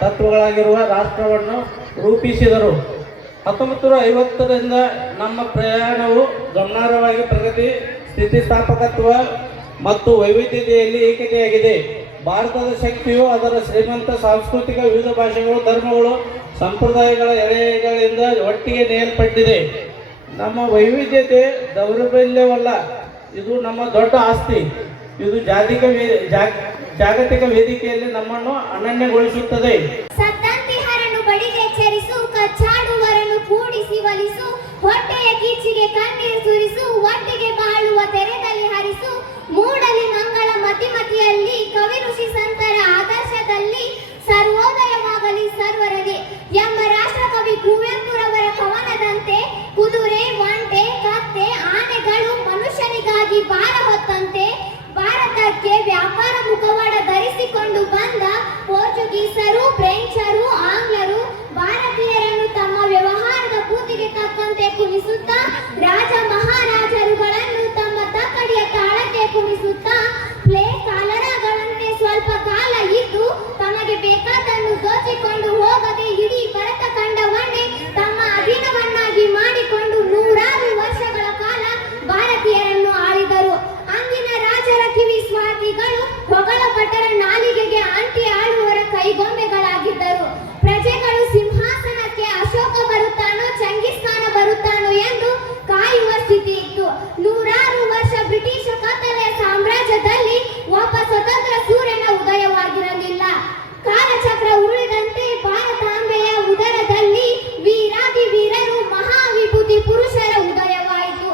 ತತ್ವಗಳಾಗಿರುವ ರಾಷ್ಟ್ರವನ್ನು ರೂಪಿಸಿದರು. 1950ರಿಂದ ನಮ್ಮ ಪ್ರಯಾಣವು ಗಮನಾರ್ಹವಾಗಿ ಪ್ರಗತಿ, ಸ್ಥಿತಿಸ್ಥಾಪಕತ್ವ ಮತ್ತು ವೈವಿಧ್ಯತೆಯಲ್ಲಿ ಏಕತೆಯಾಗಿದೆ. ಭಾರತದ ಶಕ್ತಿಯು ಅದರ ಶ್ರೀಮಂತ ಸಾಂಸ್ಕೃತಿಕ ವಿವಿಧ ಭಾಷೆಗಳು, ಧರ್ಮಗಳು, ಸಂಪ್ರದಾಯಗಳ ಎಳೆಗಳಿಂದ ಒಟ್ಟಿಗೆ ನೇಯಲ್ಪಟ್ಟಿದೆ. ನಮ್ಮ ವೈವಿಧ್ಯತೆ ದೌರ್ಬಲ್ಯವಲ್ಲ, ಇದು ನಮ್ಮ ದೊಡ್ಡ ಆಸ್ತಿ. ಇದು ಜಾಗತಿಕ ವೇದಿಕೆಯಲ್ಲಿ ನಮ್ಮನ್ನು ಅನನ್ಯಗೊಳಿಸುತ್ತದೆ. ಸತ್ತಂತಿಹರನ್ನು ಬಡಿಗೆ ಎಚ್ಚರಿಸು, ಕಚ್ಚಾಡುವರನ್ನು ಕೂಡಿಸಿ ಒಲಿಸು, ಹೊಟ್ಟೆಯ ಕಿಚ್ಚಿಗೆ ಕಣ್ಣೀರು ಸುರಿಸು, ಒಟ್ಟಿಗೆ ಬಾಳುವ ತೆರೆದಲ್ಲಿ ಹರಿಸು, ಮೂಡಲಿ ಮಂಗಳ ಮತಿಮತಿಯಲ್ಲಿ, ಕವಿ ಋಷಿ ಸಂತರ ಆದರ್ಶದಲ್ಲಿ ಸರ್ವೋದಯವಾಗಲಿ ಸರ್ವರಗೆ ಎಂಬ ರಾಷ್ಟ್ರಕವಿ ಕುವೆಂಪುರವರ ಕವನದಂತೆ ಕುದುರೆ, ಒಂಟೆ, ಕತ್ತೆ, ಆನೆಗಳು ಮನುಷ್ಯನಿಗಾಗಿ ಭಾರ ಹೊತ್ತಂತೆ ಭಾರತಕ್ಕೆ ವ್ಯಾಪಾರ ಮುಖವಾಡ ಧರಿಸಿಕೊಂಡು ಬಂದ ಪೋರ್ಚುಗೀಸರು, ಫ್ರೆಂಚರು, ಆಂಗ್ಲರು ಭಾರತೀಯರನ್ನು ತಮ್ಮ ವ್ಯವಹಾರದ ಕೂತಿಗೆ ತಕ್ಕಂತೆ ಕುಣಿಸುತ್ತಾ, ರಾಜ ಮಹಾರಾಜರುಗಳನ್ನು ತಮ್ಮ ತಕ್ಕಡಿಯ ತಾಳಕ್ಕೆ ಕುಣಿಸುತ್ತಾ, ಪ್ಲೇ ಕಾಲರಗಳನ್ನೇ ಸ್ವಲ್ಪ ಕಾಲ ಇದ್ದು ತಮಗೆ ಬೇಕಾದನ್ನು ದೋಚಿಕೊಂಡು ಹೋಗದೆ ಇಡೀ ಭರತ ಖಂಡವನ್ನೇ ತಮ್ಮ ಅಧೀನವನ್ನಾಗಿ ಮಾಡಿಕೊಂಡು ನೂರಾರು ವರ್ಷಗಳ ಕಾಲ ಭಾರತೀಯರನ್ನು ಆಳಿದರು. ಅಂದಿನ ರಾಜರ ಕಿವಿ ಸ್ವಾರ್ಥಿಗಳು, ಹೊಗಳ ಭಟರ ನಾಲಿಗೆಗೆ ಅಂಟಿ ಆಳುವರ ಕೈಗೊಂಬೆಗಳಾಗಿದ್ದರು. ಪ್ರಜೆಗಳು ಸಿಂಹಾಸನಕ್ಕೆ ಅಶೋಕ ಬರುತ್ತಾನೋ ಚಂಗೀಸ್ ಖಾನ ಬರುತ್ತಾನೋ ಎಂದು ಕಾಯುವ ಸ್ಥಿತಿ ಇತ್ತು. ನೂರಾರು ವರ್ಷ ಬ್ರಿಟಿಷ್ ಕತ್ತಲೆಯ ಸಾಮ್ರಾಜ್ಯದಲ್ಲಿ ಒಬ್ಬ ಸ್ವತಂತ್ರ ಸೂರ್ಯನ ಉದಯವಾಗಿರಲಿಲ್ಲ. ಕಾಲಚಕ್ರ ಉರುಳಿದಂತೆ ಭಾರತಾಂಬೆಯ ಉದರದಲ್ಲಿ ವೀರಾದಿ ವೀರರು, ಮಹಾವಿಭೂತಿ ಪುರುಷರ ಉದಯವಾಯಿತು.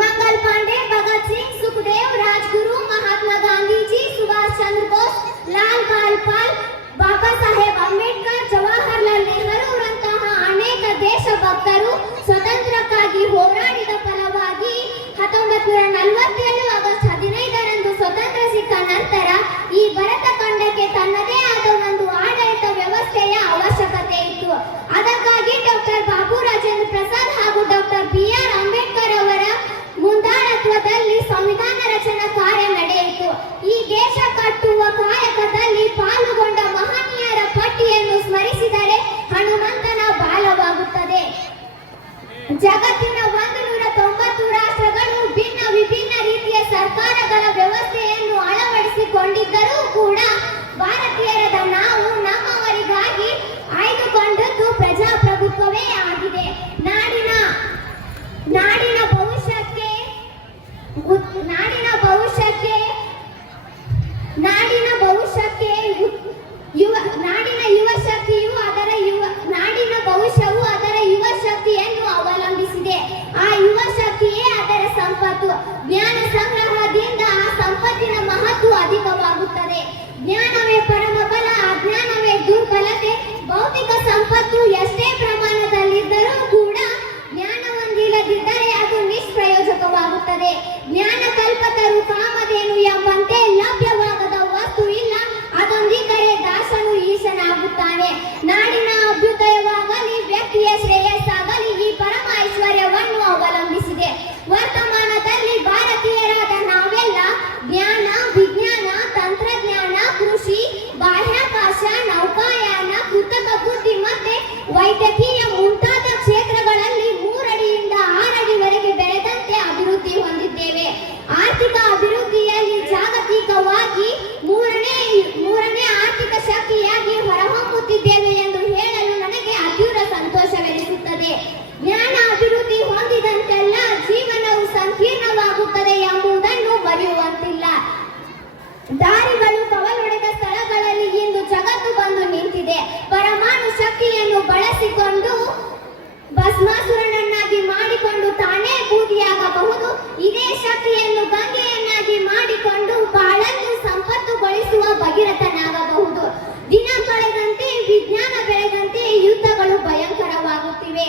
ಮಂಗಲ್ ಪಾಂಡೆ, ಭಗತ್ ಸಿಂಗ್, ಸುಖದೇವ್, ರಾಜ್ಗುರು, ಮಹಾತ್ಮ ಗಾಂಧೀಜಿ, ಸುಭಾಷ್ ಚಂದ್ರ ಬೋಸ್, ಲಾಲ್ ಬಾಲ್ಪಾಲ್, ಬಾಬಾ ಸಾಹೇಬ್ ಅಂಬೇಡ್ಕರ್, ಜವಾಹರ್ಲಾಲ್ ನೆಹರೂರಂತಹ ಅನೇಕ ದೇಶಭಕ್ತರು ಸ್ವತಂತ್ರಕ್ಕಾಗಿ ಹೋರಾಡಿದ ಫಲವಾಗಿ 1947 ಆಗಸ್ಟ್ 15ರಂದು ಸ್ವತಂತ್ರ ಸಿಕ್ಕ ನಂತರ ಈ ಭರತ ಖಂಡಕ್ಕೆ ತನ್ನದೇ ಆದ ಒಂದು ಆಡಳಿತ ವ್ಯವಸ್ಥೆಯ ಅವಶ್ಯಕತೆ ಇತ್ತು. ಅದಕ್ಕಾಗಿ ಡಾಕ್ಟರ್ ಬಾಬು ರಾಜೇಂದ್ರ ಪ್ರಸಾದ್ ಹಾಗೂ ಡಾಕ್ಟರ್ BR ಅಂಬೇಡ್ಕರ್ ಅವರ ಮುಂದಾಳತ್ವದಲ್ಲಿ ಸಂವಿಧಾನ ರಚನಾ ಕಾರ್ಯ ನಡೆಯಿತು. ಈ ದೇಶ ಕಟ್ಟುವ ಕಾಯಕದಲ್ಲಿ ಪಾಲ್ಗೊಂಡ ಮಹನೀಯರ ಪಟ್ಟಿಯನ್ನು ಸ್ಮರಿಸಿದರೆ ಹನುಮಂತನ ಬಾಲವಾಗುತ್ತದೆ. ಜಗತ್ತಿನ 190 ರಾಷ್ಟ್ರಗಳು ಭಿನ್ನ ವಿಭಿನ್ನ ಆಯ್ದುಕೊಂಡಿದ್ದರೂ ಕೂಡ ಭಾರತೀಯರಾದ ನಾವು ನಮ್ಮವರಿಗಾಗಿ ಆಯ್ದುಕೊಂಡದ್ದು ಪ್ರಜಾಪ್ರಭುತ್ವವೇ ಆಗಿದೆ. ನಾಡಿನ ಭವಿಷ್ಯಕ್ಕೆ ನಾಡಿನ ಭವಿಷ್ಯವು ಅದರ ಯುವ ಶಕ್ತಿಯನ್ನು ಅವಲಂಬಿಸಿದೆ. ಆ ಯುವ ಶಕ್ತಿಯೇ ಅದರ ಸಂಪತ್ತು. ಜ್ಞಾನ ಸಂಗ್ರಹದಿಂದ ಆ ಸಂಪತ್ತಿನ ಮಹತ್ವ ಅಧಿಕವಾಗುತ್ತದೆ. ಜ್ಞಾನವೇ ಪರಮ ಬಲ, ಅಜ್ಞಾನವೇ ದುರ್ಬಲತೆ. ಭೌತಿಕ ಸಂಪತ್ತು ಎಷ್ಟೇ ಪ್ರಮಾಣದಲ್ಲಿದ್ದರೂ ಕೂಡ ಜ್ಞಾನ ಹೊಂದಿಲ್ಲದಿದ್ದರೆ ಅದು ನಿಷ್ಪ್ರಯೋಜಕವಾಗುತ್ತದೆ. ಜ್ಞಾನ ಕಲ್ಪತರು ಕಾಮಧೇನು ಎಂಬಂತೆ ಲಭ್ಯವಾಗದ ವಸ್ತು ಇಲ್ಲ. ಅದೊಂದಿದ್ದರೆ ದಾಸನು ಈಶನಾಗುತ್ತಾನೆ. ನಾಡಿನ ಅಭ್ಯುದಯವಾಗಲಿ ವ್ಯಕ್ತಿಯ ಶ್ರೇಯಸ್ಸಾಗಲಿ ಈ ಪರಮ ಐಶ್ವರ್ಯವನ್ನು ಅವಲಂಬಿಸಿದೆ. ವರ್ತಮಾನದಲ್ಲಿ ಭಾರತೀಯರಾದ ನಾವೆಲ್ಲ ಜ್ಞಾನ, ವಿಜ್ಞಾನ, ತಂತ್ರಜ್ಞಾನ, ಕೃಷಿ, ಬಾಹ್ಯಾಕಾಶ, ನೌಕಾಯಾನ, ಕೃತಕ ಬುದ್ಧಿಮತ್ತೆ, ವೈದ್ಯಕೀಯ ಮುಂತಾದ ಕ್ಷೇತ್ರಗಳಲ್ಲಿ 3 ಅಡಿಯಿಂದ 6 ಅಡಿವರೆಗೆ ಬೆಳೆದಂತೆ ಅಭಿವೃದ್ಧಿ ಹೊಂದಿದ್ದೇವೆ. ಆರ್ಥಿಕ ಅಭಿವೃದ್ಧಿಯಲ್ಲಿ ಜಾಗತಿಕವಾಗಿ ಮೂರನೇ ಆರ್ಥಿಕ ಶಕ್ತಿಯಾಗಿ ಹೊರಹೊಮ್ಮುತ್ತಿದ್ದೇವೆ ಎಂದು ಹೇಳಲು ನನಗೆ ಅತೀವ ಸಂತೋಷವೆನಿಸುತ್ತದೆ. ಜ್ಞಾನ ಅಭಿವೃದ್ಧಿ ಹೊಂದಿದಂತೆಲ್ಲ ಜೀವನವು ಸಂಕೀರ್ಣವಾಗುತ್ತದೆ ಎಂಬುದನ್ನು ಮರೆಯುವಂತಿಲ್ಲ. ದಾರಿಗಳು ಕವಲೊಡೆದ ಸ್ಥಳಗಳಲ್ಲಿ ಇಂದು ಜಗತ್ತು ಬಂದು ನಿಂತಿದೆ. ಪರಮಾಣು ಶಕ್ತಿಯನ್ನು ಬಳಸಿಕೊಂಡು ಭಸ್ಮಾಸುರನನ್ನಾಗಿ ಮಾಡಿಕೊಂಡು ತಾನೇ ಬೂದಿಯಾಗಬಹುದು. ಇದೇ ಶಕ್ತಿಯನ್ನು ಗಂಗೆಯನ್ನಾಗಿ ಮಾಡಿಕೊಂಡು ಬಾಳನ್ನು ಸಂಪತ್ತುಗೊಳಿಸುವ ಭಗೀರಥನಾಗಬಹುದು. ದಿನ ಕಳೆದಂತೆ ವಿಜ್ಞಾನ ಬೆಳೆದಂತೆ ಯುದ್ಧಗಳು ಭಯಂಕರವಾಗುತ್ತಿವೆ.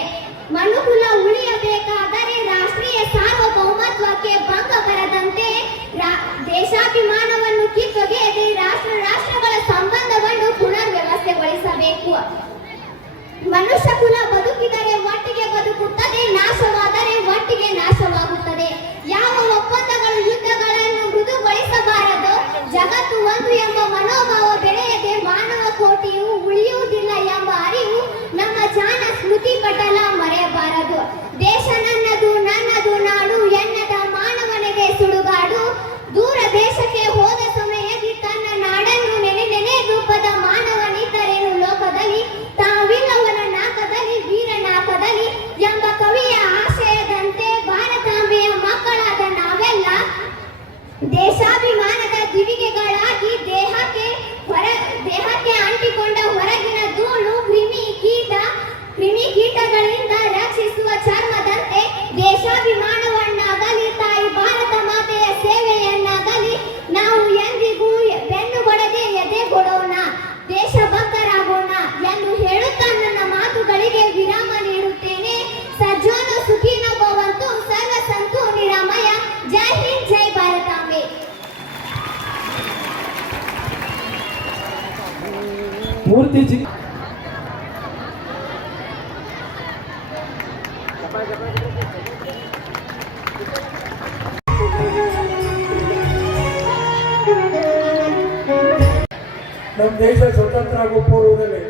ಮನುಕುಲ ಉಳಿಯಬೇಕಾದರೆ ರಾಷ್ಟ್ರೀಯ ಸಾರ್ವಭೌಮತ್ವಕ್ಕೆ ಭಂಗ ಬರದಂತೆ ದೇಶಾಭಿಮಾನವನ್ನು ಕಿತ್ತೊಗೆಯದೆ ರಾಷ್ಟ್ರಗಳ ಸಂಬಂಧವನ್ನು ಪುನರ್ ವ್ಯವಸ್ಥೆಗೊಳಿಸಬೇಕು. ಮನುಷ್ಯ ಕುಲ ಬದುಕಿದರೆ ಒಟ್ಟಿಗೆ ಬದುಕುತ್ತದೆ, ನಾಶವಾದರೆ ಒಟ್ಟಿಗೆ ನಾಶವಾಗುತ್ತದೆ. ಯಾವ ಒಪ್ಪಂದಗಳು ಯುದ್ಧಗಳನ್ನು ಮೃದುಗೊಳಿಸಬಾರದೋ, ಜಗತ್ತು ಒಂದು ಎಂಬ ಮನೋಭಾವ ಬೆಳೆಯದೆ ಮಾನವ ಕೋಟಿಯು ಉಳಿಯುವುದಿಲ್ಲ ಎಂಬ ಅರಿವು ನಮ್ಮ ಜಾಣ ಸ್ಮೃತಿ ಪಟಲ ಮರೆಯಬಾರದು. ದೇಶ ನನ್ನದು, ನನ್ನದು ನಾಡು ಎನ್ನದ ಮಾನವನಿಗೆ ಸುಡುಗಾಡು. ದೂರ ದೇಶಕ್ಕೆ ಹೋದ ಸಮಯದಲ್ಲಿ ತನ್ನ ನಾಡನ್ನು ನೆನೆ ರೂಪದ ಮಾನವನಿದ್ದರೇನು ಲೋಕದಲ್ಲಿ, ತಾವಿಲ್ಲವನ ನಾಕದಲ್ಲಿ ವೀರನಾಕದಲ್ಲಿ ಎಂಬ ಕವಿಯ ಆಶಯದಂತೆ ಭಾರತಾಂಬೆಯ ಮಕ್ಕಳಾದ ನಾವೆಲ್ಲ ದೇಶಾಭಿಮಾನದ ದಿವಿಗೆಗಳಾಗಿ ದೇಹಕ್ಕೆ ಅಂಟಿಕೊಂಡ ಹೊರಗಿನ ಧೂಳು ಕ್ರಿಮಿ ಕೀಟಗಳಿಂದ ರಕ್ಷಿಸುವ ಚರ್ಮದಂತೆ ದೇಶಾಭಿಮಾನವನ್ನಾಗಲಿ ತಾಯಿ ಭಾರತ ಮಾತೆಯ ಸೇವೆಯನ್ನಾಗಲಿ ನಾವು ಎಂದಿಗೂ ಬೆನ್ನುಗೊಡದೆ ಎದೆಗೊಡೋಣ, ದೇಶಭಕ್ತರಾಗೋಣ ಎಂದು ಹೇಳುತ್ತಾ ನನ್ನ ಮಾತುಗಳಿಗೆ ವಿರಾಮ ನೀಡುತ್ತೇನೆ. ಸಜ್ಜೋನು ಸುಖಿನೋ ಭವಂತು, ಸರ್ವ ಸಂತು ನಿರಾಮಯ. ಜೈ ಹಿಂದ್, ಜೈ ಭಾರತಾಂಬೆ. ಪೂರ್ತಿ ನಮ್ಮ ದೇಶ ಸ್ವತಂತ್ರ ಆಗೋ ಪೂರ್ವದಲ್ಲಿ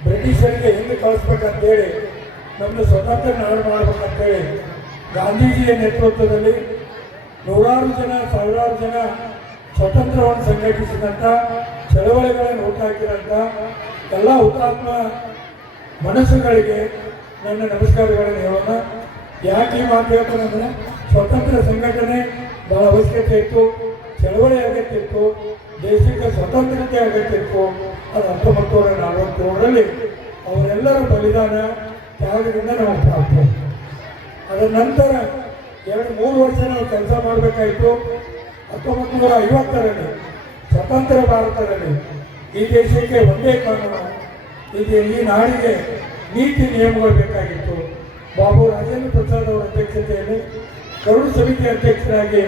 ಬ್ರಿಟಿಷರಿಗೆ ಹಿಂದೆ ಕಳಿಸ್ಬೇಕಂತೇಳಿ ನಮ್ಮನ್ನು ಸ್ವತಂತ್ರ ನಾಡು ಮಾಡ್ಬೇಕಂತೇಳಿ ಗಾಂಧೀಜಿಯ ನೇತೃತ್ವದಲ್ಲಿ ನೂರಾರು ಜನ, ಸಾವಿರಾರು ಜನ ಸ್ವತಂತ್ರವನ್ನು ಸಂಘಟಿಸಿದಂಥ, ಚಳವಳಿಗಳನ್ನು ಹುಟ್ಟಾಕಿದಂಥ ಎಲ್ಲ ಹುತಾತ್ಮ ಮನಸ್ಸುಗಳಿಗೆ ನನ್ನ ನಮಸ್ಕಾರಗಳನ್ನು ಹೇಳೋಣ. ಯಾಕೆ ಈ ಮಾತು ಹೇಳ್ತಾನಂದ್ರೆ, ಸ್ವತಂತ್ರ ಸಂಘಟನೆ ಬಹಳ ಅವಶ್ಯಕತೆ ಇತ್ತು, ಚಳವಳಿ ಅಗತ್ಯ ಇತ್ತು, ದೇಶಕ್ಕೆ ಸ್ವತಂತ್ರತೆ ಅಗತ್ಯ ಇತ್ತು. ಅದು 1947ರಲ್ಲಿ ಅವರೆಲ್ಲರ ಬಲಿದಾನ ತ್ಯಾಗದಿಂದ ನಾವು ಪ್ರಾಪ್ತ. ಅದರ ನಂತರ 2-3 ವರ್ಷ ನಾವು ಕೆಲಸ ಮಾಡಬೇಕಾಯಿತು. 1950ರಲ್ಲಿ ಸ್ವತಂತ್ರ ಭಾರತದಲ್ಲಿ ಈ ದೇಶಕ್ಕೆ ಒಂದೇ ಕಾನೂನು, ಈ ನಾಡಿಗೆ ನೀತಿ ನಿಯಮಗಳು ಬೇಕಾಗಿತ್ತು. ಬಾಬು ರಾಜೇಂದ್ರ ಪ್ರಸಾದ್ ಅವರ ಅಧ್ಯಕ್ಷತೆಯಲ್ಲಿ ಕರಡು ಸಮಿತಿ ಅಧ್ಯಕ್ಷರಾಗಿ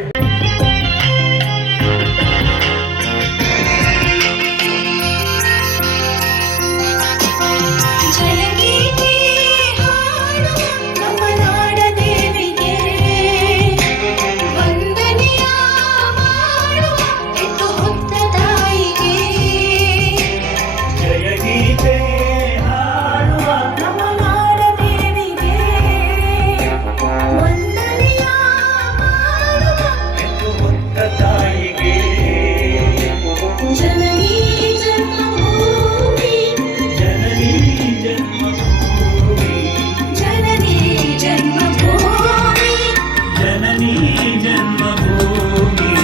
ಜನ್ಮಭೂಮಿ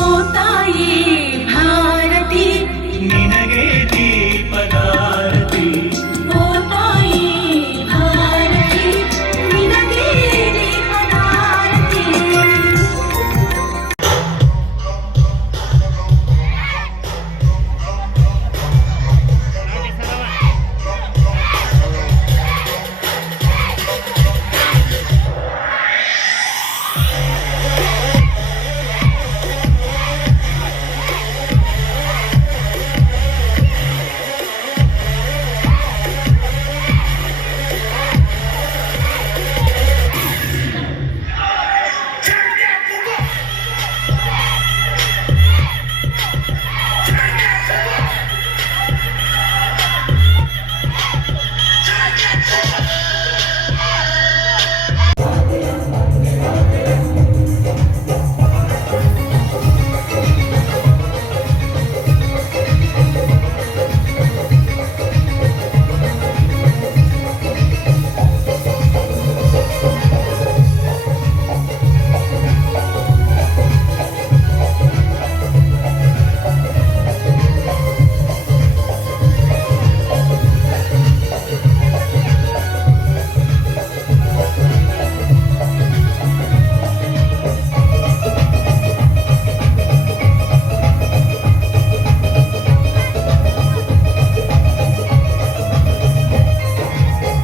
ಓ ತಾಯಿ ಭಾರತಿ ನಿನಗೆ ದೀಪದಾರತಿ ಓ ತಾಯಿ ಭಾರತಿ ನಿನಗೆ ದೀಪದಾರತಿ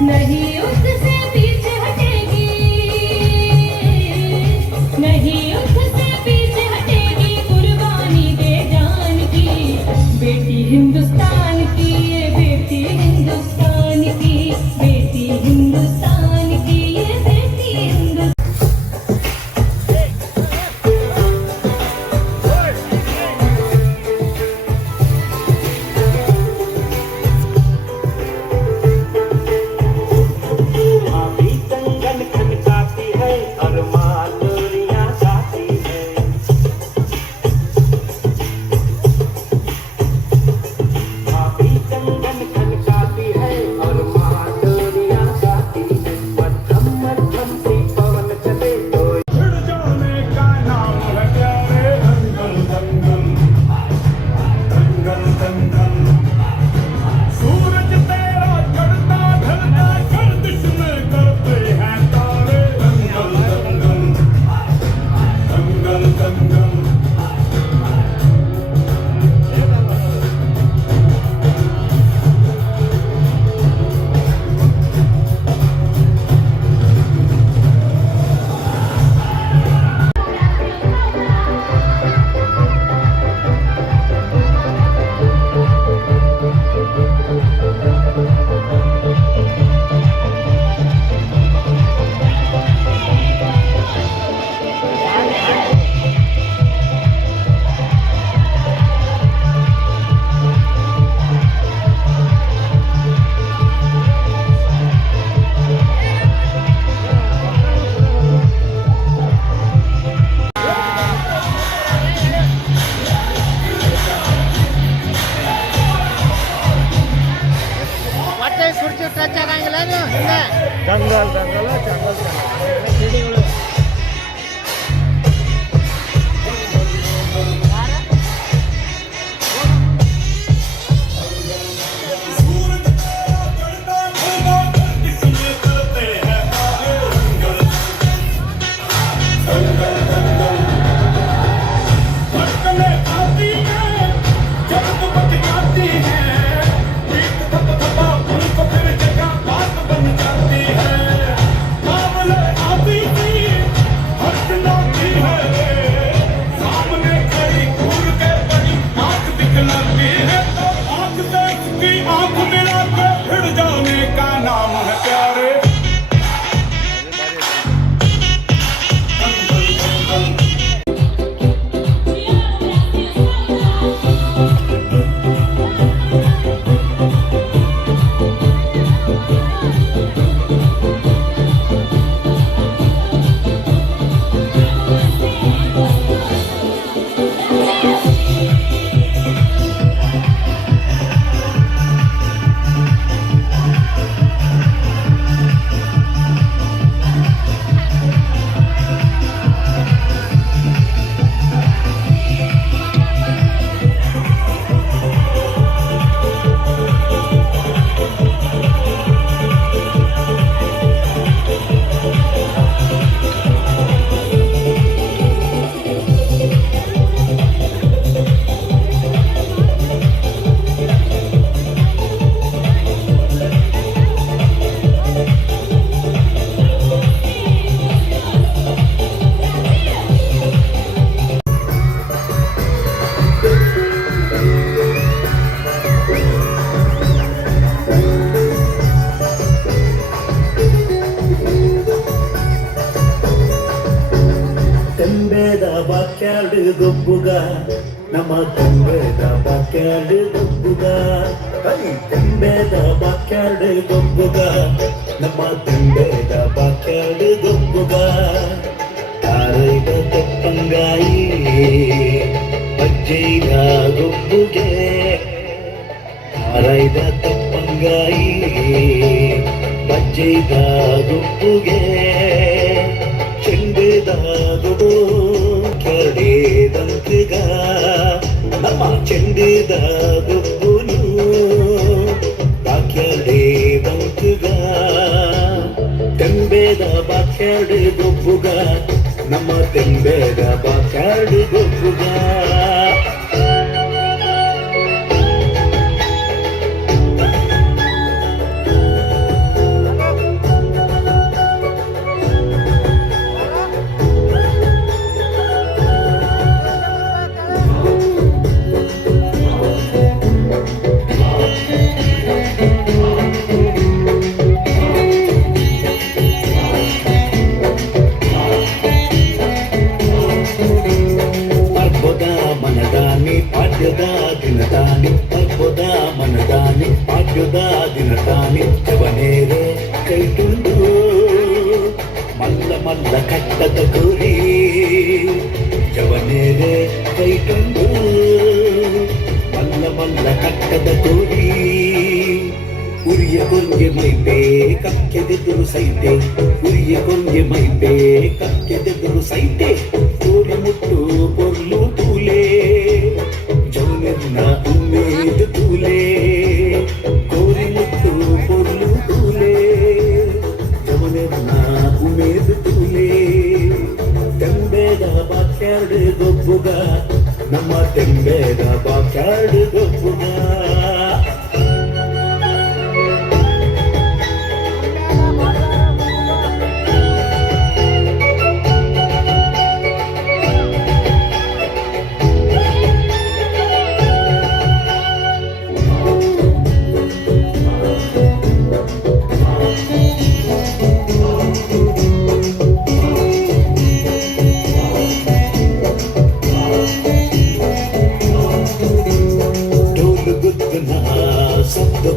नहीं उससे पीछे हटेगी नहीं उससे पीछे हटेगी कुर्बानी दे जान की बेटी हिंदुस्तान की ये बेटी हिंदुस्तान की बेटी हिंदुस्तान की ये बेटी हिंदुस्तान अभी कंगन खनकाती है और माधुरियाँ गाती है अभी कंगन खनकाती है और माधुरियाँ गाती है मध्यम मध्यम सी पवन चले तो छिड़ जाने का नाम है प्यारे दंगल दंगल दंगल दंगल सूरज तेरा चढ़ता ढलता गर्दिश में करते हैं तारे दंगल दंगल दंगल दंगल सूरज तेरा चढ़ता ढलता गर्दिश में करते हैं तारे दंगल दंगल धड़कने आती है जब बच जाती है एक थप थपा उनको फिर जगह बात बन जाती है मामले ಬಾಕ್ಯಾಡು ಗೊಬ್ಬುಗ ನಮ್ಮ ತೆಂಬೇದ ಬಾಕ್ಯಾಡು ಗೊಬ್ಬುಗ ತೆಂಬೇದ ಬಾಕ್ಯಾಡು ಗೊಬ್ಬುಗ ನಮ್ಮ ತೆಂಬೇದ ಬಾಕ್ಯಾಡು ಗೊಬ್ಬುಗ ತಾರೈದ ತಪ್ಪಂಗಾಯಿ ಬಜ್ಜೈದ ಗೊಬ್ಬುಗೆ ತಾರೈದ ತಪ್ಪಂಗಾಯಿ ಬಜ್ಜೈದ ಗೊಬ್ಬುಗೆ ಚೆಂಡಿದಾಗುಡು ಕೆರಡಿದಂತಿಗ ನಮ್ಮ ಚೆಂಡಿದಾಗುನು ಬಾಕ್ಯಾಡಿದಂತಿಗ ತೆಂಬೇದ ಬಾಕ್ಯಾಡಿ ಗೊಬ್ಬುಗ ನಮ್ಮ ತೆಂಬೇದ ಬಾಕ್ಯಾಡಿ ಗೊಬ್ಬುಗ ದಿನದಾನಿ ಅರ್ಬುದ ಮನದಾನಿ ಪಾಠ್ಯದ ದಿನದಾನಿ ಜವನೇರೆ ಕೈ ತುಂಡು ಮಲ್ಲ ಮಲ್ಲ ಕಟ್ಟದ ಗುರಿ ಜವನೇರೆ ಕೈ ತುಂಡು ಮಲ್ಲ ಮಲ್ಲ ಕಟ್ಟದ ಗುರಿ ಉರಿಯ ಕೊಂಗೆ ಮೈಪೆ ಕಕ್ಕೆದೆದುರು ಸೈತೆ ಉರಿಯ ಕೊಂಗೆ ಮೈಪೆ ಕಕ್ಕೆದೆದುರು ಸೈತೆ ತೋರಿ ಮುಟ್ಟು ಪೊರ್ಲು ತೂಲೆ ಜೌನೆನ್ನ ಉಮೇದು ತೂಲೆ ಕೋರಿ ಮುಟ್ಟು ಪೊರ್ಲು ತೂಲೆ ಜೌನೆನ್ನ ಉಮೇದು ತೂಲೆ ತೆಂಬೇದ ಬಾಕ್ಯಾಡು ಗೊಬ್ಬುಗ ನಮ್ಮ ತೆಂಬೇದ ಬಾಕ್ಯಾಡು ಗೊಬ್ಬುಗ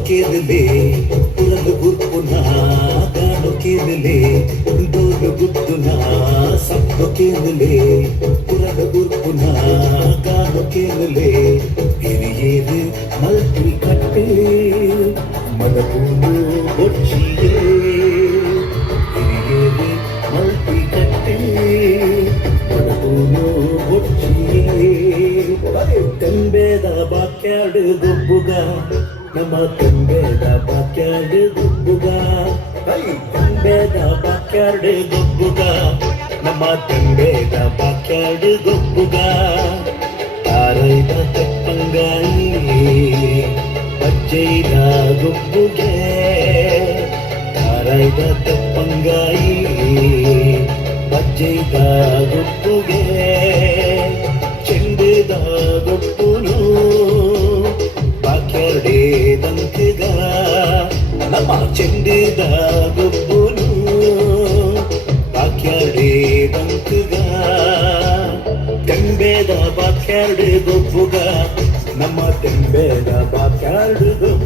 ಕೇಳಲೆ ಪುರಲು ಗುರ್ಪುನ ಗಾನು ಕೇಳಲೆ ಡೋಲು ಗುರ್ತುನ ಸಬ್ಬ ಕೇಳಲೆ ಪುರಲು ಗುರ್ಪುನ ಗಾನು ಕೇಳಲೆ ಹಿರಿಯೇರು ಮಲ್ಪಿ ಕಟ್ಟೆ ಮಲಪೂನು ಬೊಚ್ಚಿಯೇ ಹಿರಿಯೇರು ಮಲ್ಪಿ ಕಟ್ಟೆ ಮಲಪೂನು ಬೊಚ್ಚಿಯೇ ತೆಂಬೇದ ಬಾಕ್ಯಾಡು ಗೊಬ್ಬುಗ ನಮ್ಮ ತೆಂಬೇದ ಬಾಕ್ಯಾಡು ಗೊಬ್ಬುಗ ತೆಂಬೇದ ಬಾಕ್ಯಾಡು ಗೊಬ್ಬುಗ ನಮ್ಮ ತೆಂಬೇದ ಬಾಕ್ಯಾಡು ಗೊಬ್ಬುಗ ತಾರೈದ ತಪ್ಪಂಗಾಯಿ ಬಜ್ಜೈದ ಗೊಬ್ಬುಗೆ ತಾರೈದ ತಪ್ಪಂಗಾಯಿ ಬಜ್ಜೈದ ಗೊಬ್ಬುಗೆ ಚೆಂಡಿದ ಗೊಬ್ಬುನು ಬಾಕ್ಯಾಡಿದಂತಿಗ ನಮ್ಮ ಚೆಂಡಿದ ಗೊಬ್ಬುನು ಬಾಕ್ಯಾಡಿದಂತಿಗ ತೆಂಬೇದ ಬಾಕ್ಯಾಡು ಗೊಬ್ಬುಗ ನಮ್ಮ ತೆಂಬೇದ ಬಾಕ್ಯಾಡು ಗೊಬ್ಬುಗ